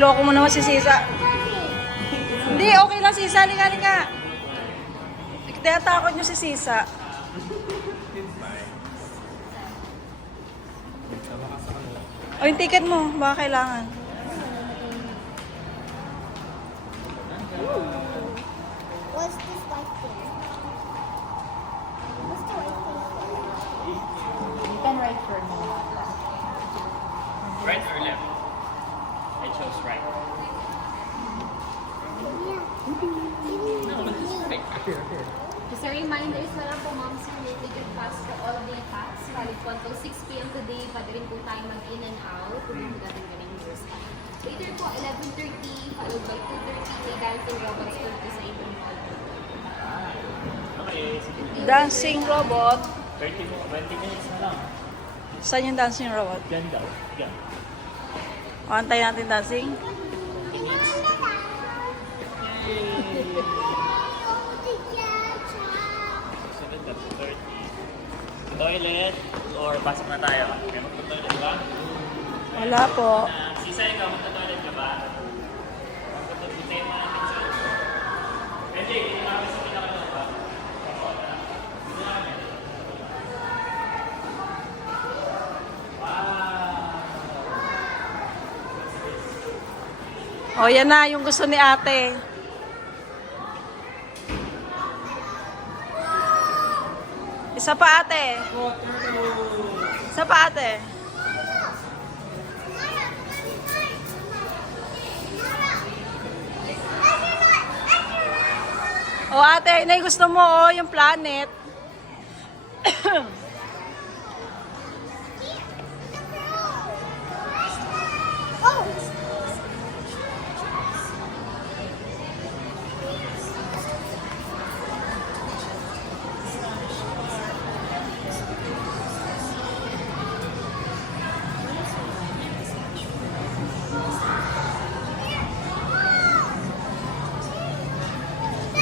Niloko mo naman si Sisa. Hindi, okay lang Sisa. Halika. Kaya takot nyo si Sisa. O yung ticket mo, baka kailangan. What's this white thing? What's the white thing? You can write for me. Right or left? I chose right. No, but this is right. Here. Just a reminder, wala po ma'am sir, may ticket pass for all day pass. Valid po until 6 p.m. today. Pwede rin po tayo mag-in and out. Kung hindi natin ganang years. Later po, 11:30, followed by 2:30, may dancing robots po dito sa ibang hall. Okay, sige. Dancing robot. 20 minutes na lang. Saan yung dancing robot? Yan daw. Yan. O, antayin natin dancing. Toilet or pasok na tayo? Kaya magta-toilet ba? Wala po. Isa ikaw, magta-toilet ka ba? Magta-toilet mo natin sa pwede, hindi namin sa pinaka ba? Dito na kami. O, yan na yung gusto ni ate. Isa pa ate. Isa pa ate. O ate, na gusto mo yung planet. Oh!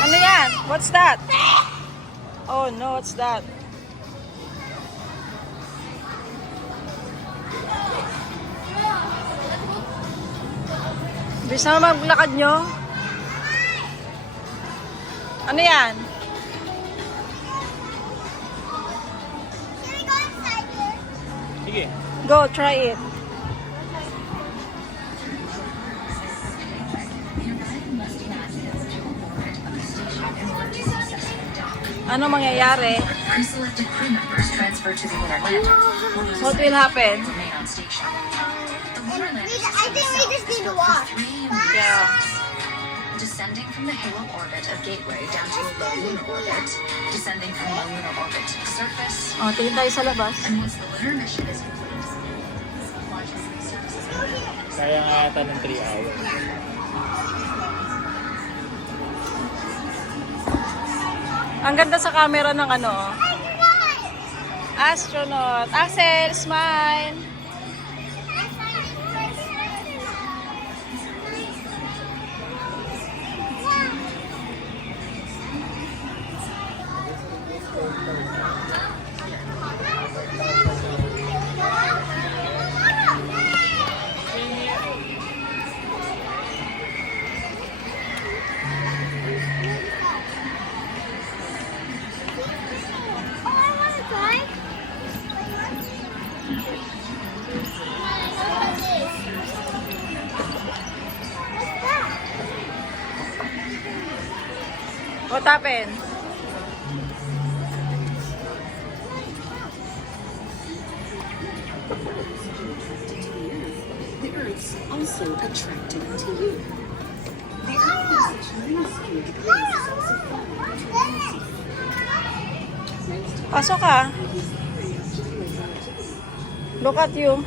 Ano yan? What's that? Oh no, what's that? Bilis na maglakad nyo. Ano yan? Can we go inside here? Sige. Go, try it. Ano mangyayari? Pre-selected crew members transfer to the lunar lander. What will happen? Remain on station. The lunar lander I think we just need to walk. Yeah. descending from the halo orbit of Gateway down to a low lunar orbit, descending from low lunar orbit to the surface, O, tingin tayo sa labas. and once the lunar mission is complete, launches the services. Kaya nga yata ng 3 hours. Ang ganda sa camera ng ano. Astronaut. Axel, smile. What happened? The Earth's also attracted to you. The Earth is a minuscule place of Pasok ka. Look at you.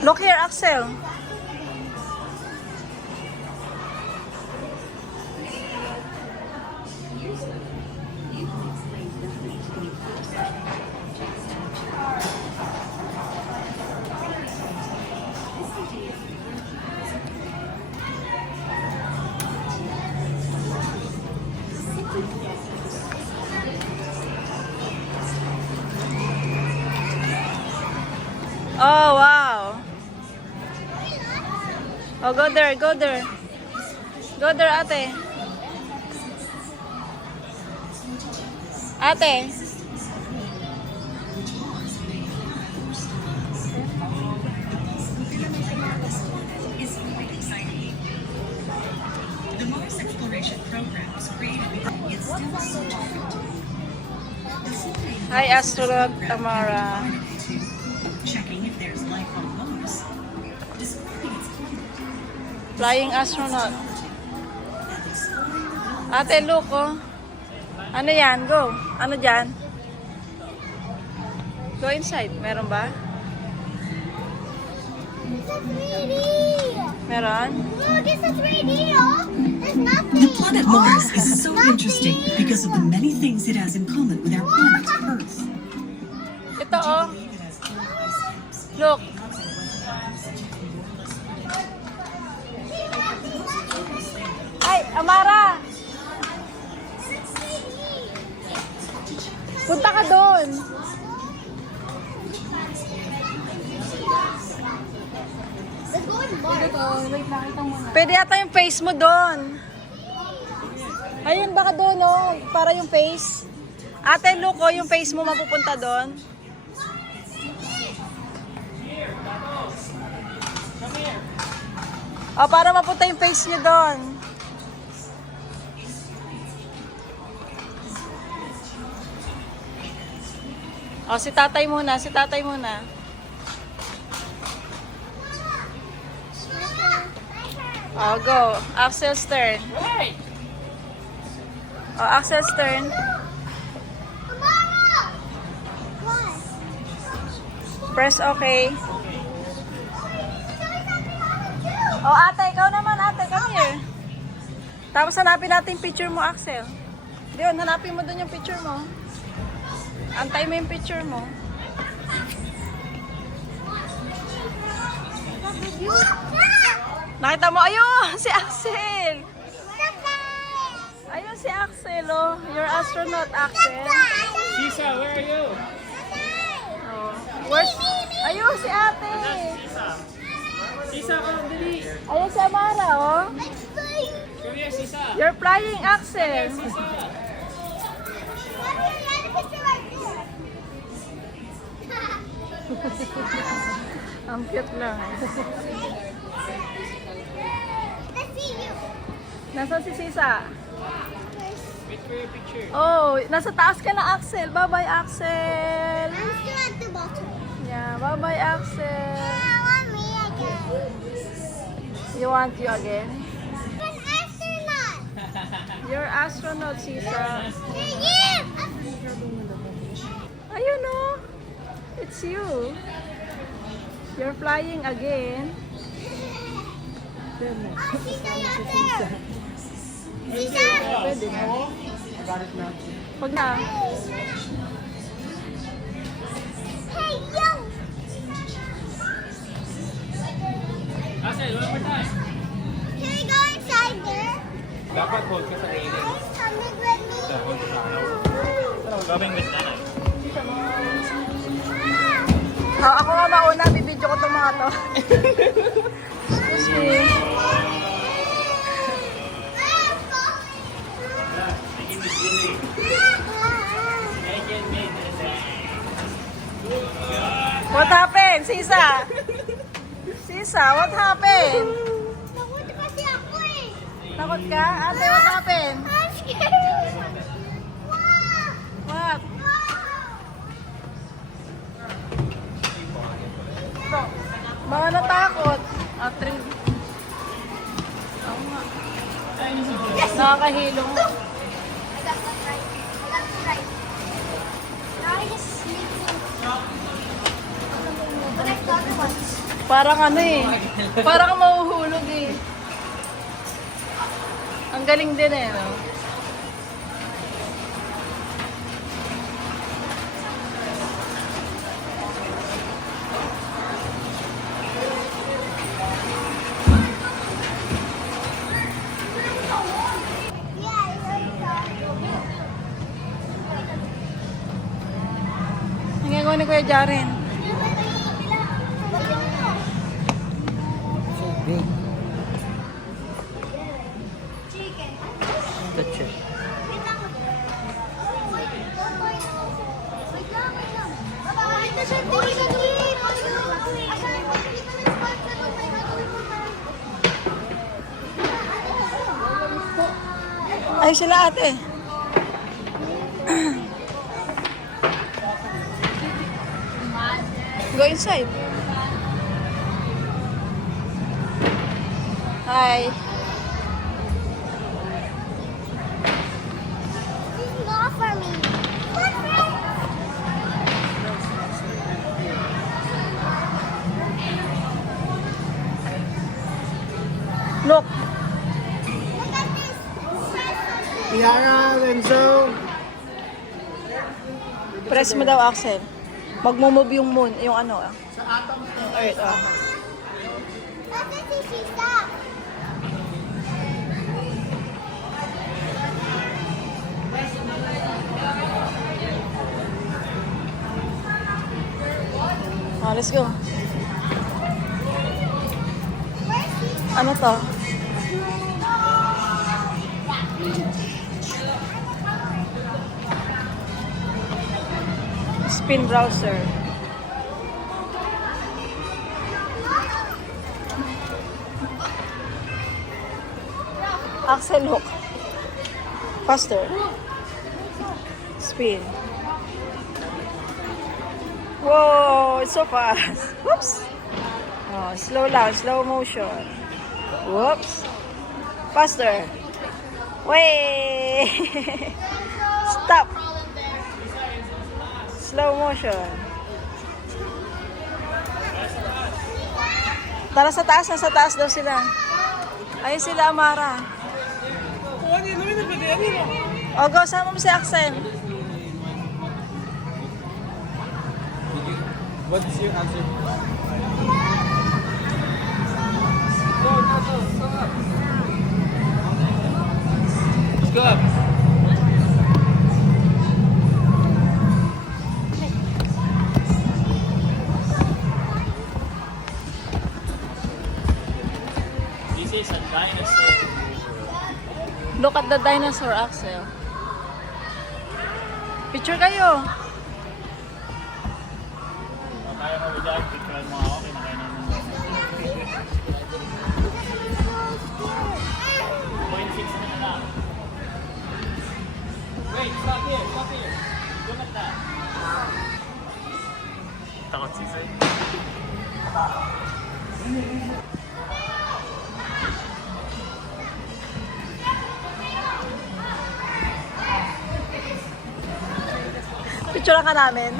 Look here, Axel. Oh, go there, go there. Go there, ate. Ate. is quite exciting. The Mars exploration program was created because it's still so different. The Solar Hi, astronaut Tamara. checking if there's life on Mars. Discovering its climate Flying astronaut. and exploring the Ate, look, oh. Ano yan? Go. Ano dyan? Go inside. Meron ba? It's a 3D. Meron? Look, it's a 3D. Oh, there's nothing. The planet Mars is so Nothing. interesting because of the many things it has in common with our planet Earth. Ito, oh. It has killer ice caps, Look. Ay, Amara! Punta ka doon. Let's go in Mars. Pwede yata yung face mo doon. Ayun, baka doon, oh. Para yung face. Ate, look, oh, yung face mo mapupunta doon. Oh, para mapunta yung face niyo doon. Oh, si tatay muna, si tatay muna. Oh, go. Axel's turn. Hey! Oh, Axel's turn. Tomorrow. What? Press okay. Oh, ate, ikaw naman, ate. Come here. Tapos hanapin natin yung picture mo, Axel. Diyon, hanapin mo doon yung picture mo. Antay mo yung picture mo. Nakita mo, ayun, si Axel. Ayun si Axel, oh. You're astronaut, Axel. Sisa, where are you? Oh. Where's... Ayun, si ate. Sisa. Sisa, come dali. Ayun si Amara, oh. Come here, Sisa. You're flying, Axel. Sisa. Ang cute lang. Nasaan si Sisa? Wait for your picture. Oh, nasa taas ka na, Axel. Bye-bye, Axel. Yeah, bye-bye, Axel. You want you again? You're astronaut, Sisa. Ayun, oh. It's you. You're flying again. Pwede na. Huwag na. Hey, yo! Axel, one more time. Can we go inside there? Dapat hold ka sa railing. Guys, coming with me? Hold ka sa Gawing with nanay. Oh, ako nga mauna. Bibidyo ko itong mga to. Excuse me. What happened, Sisa? Sisa, what happened? Takot kasi ako eh. Takot ka? Ate, what happened? I'm scared. Wow! What? Mga natakot. Trip. Oo nga. Nakakahilong. I got that right. I got it right. Now I just need to... Connect the other ones. Parang ano eh. Parang mahuhulog eh. Ang galing din eh, no? Nangyagawa ni Kuya Jaren. Ay, sila ate. Go inside. Hi. Not for me. Look. Look at this. Yara, Renzo. Press mo daw, Axel. Magmo-move yung moon, yung ano, yung earth, oh. Look at this. She's up. Oh, let's go. Where's she? Ano to? Spin browser. Axel, look. Faster. Spin. Whoa, it's so fast. Whoops. Oh, slow lang, slow motion. Whoops. Faster. Way. Stop. Slow motion. Tara sa taas, nasa taas daw sila. Ayun sila, Amara. O, go, sama mo si Axel. What's your answer? Let's go up. This is a dinosaur. Look at the dinosaur, Axel. Picture kayo. Kaya mo ba dyan? Picture mo ako. Kinakain namin. 0.6 na lang. Wait, stop here. Stop here. Look at that. Takot si Zay. Picture ka namin.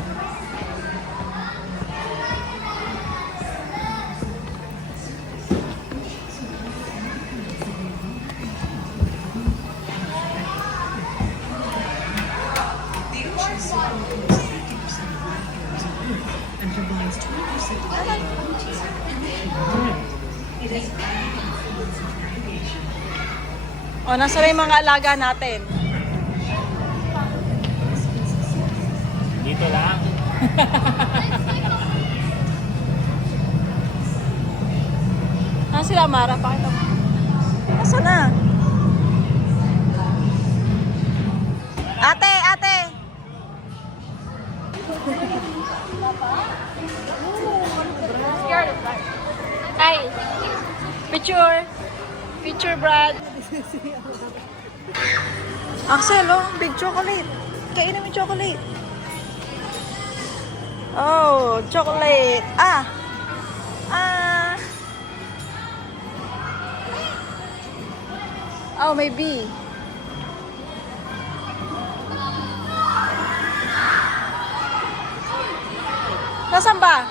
and provides 20% of O, nasa na yung mga alaga natin? Dito lang. Nasaan sila, Mara? Pakita mo. Nasaan na? Ate, ate! Ay! Picture! Picture, Brad! Axel, oh, big chocolate. Kainin mo yung chocolate. Oh, chocolate. Ah! Ah! Oh, may bee. Nasaan ba?